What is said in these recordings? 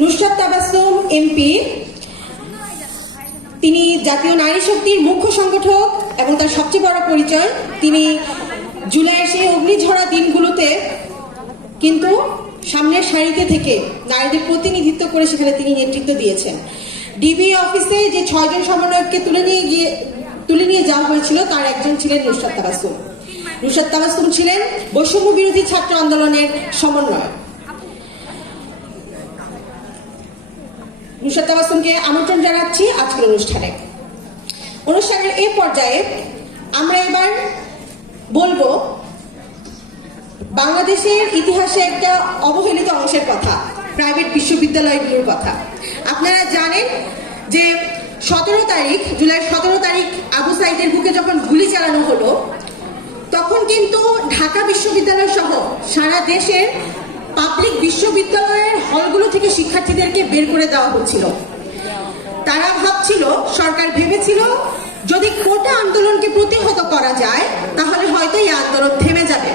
Nusrat Tabassum MP, তিনি জাতীয় নারী শক্তির মুখ্য সংগঠক এবং তার সবচেয়ে বড় পরিচয় তিনি জুলাইয়ের সেই অগ্নিঝরা দিনগুলোতে কিন্তু সামনের সারিতে থেকে নারীদের প্রতিনিধিত্ব করে সেখানে তিনি নেতৃত্ব দিয়েছেন। ডিবি অফিসে যে 6 জন সমন্বয়ককে তুলে নিয়ে যাওয়া হয়েছিল তার একজন ছিলেন নুসরাত তাবাসসুম। নুসরাত তাবাসসুম ছিলেন বৈষম্য বিরোধী ছাত্র আন্দোলনের সমন্বয়ক। নুসরাত তাবাসসুমকে আমন্ত্রণ জানাচ্ছি আজকের অনুষ্ঠানের এই পর্যায়ে আমরা এবার বলবো বাংলাদেশের ইতিহাসে একটা অবহেলিত অংশের কথা, প্রাইভেট বিশ্ববিদ্যালয়গুলোর কথা। আপনারা জানেন যে জুলাই 17 তারিখ আবু সাইদের বুকে যখন গুলি চালানো হলো তখন কিন্তু ঢাকা বিশ্ববিদ্যালয় সহ সারা দেশের পাবলিক বিশ্ববিদ্যালয়ের হলগুলো থেকে শিক্ষার্থীদেরকে বের করে দেওয়া হচ্ছিল। তারা ভাবছিল, সরকার ভেবেছিল যদি কোটা আন্দোলনকে প্রতিহত করা যায় তাহলে হয়তো এই আন্দোলন থেমে যাবে।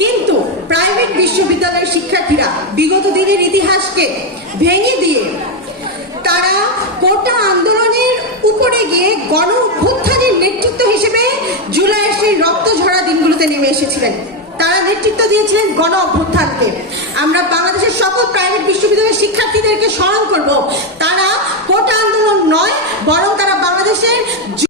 কিন্তু প্রাইভেট বিশ্ববিদ্যালয়ের শিক্ষার্থীরা বিগত দিনের ইতিহাসকে ভেঙে দিয়ে তারা কোটা আন্দোলনের উপরে গিয়ে গণ অভ্যুত্থানের নেতৃত্ব হিসেবে জুলাইয়ের সেই রক্ত ঝরা দিনগুলোতে নেমে এসেছিলেন। তারা নেতৃত্ব দিয়েছিলেন গণ অভ্যুত্থানকে। আমরা বাংলাদেশের সকল প্রাইভেট বিশ্ববিদ্যালয়ের শিক্ষার্থীদেরকে স্মরণ করব, তারা কোটা আন্দোলন নয় বরং তারা বাংলাদেশের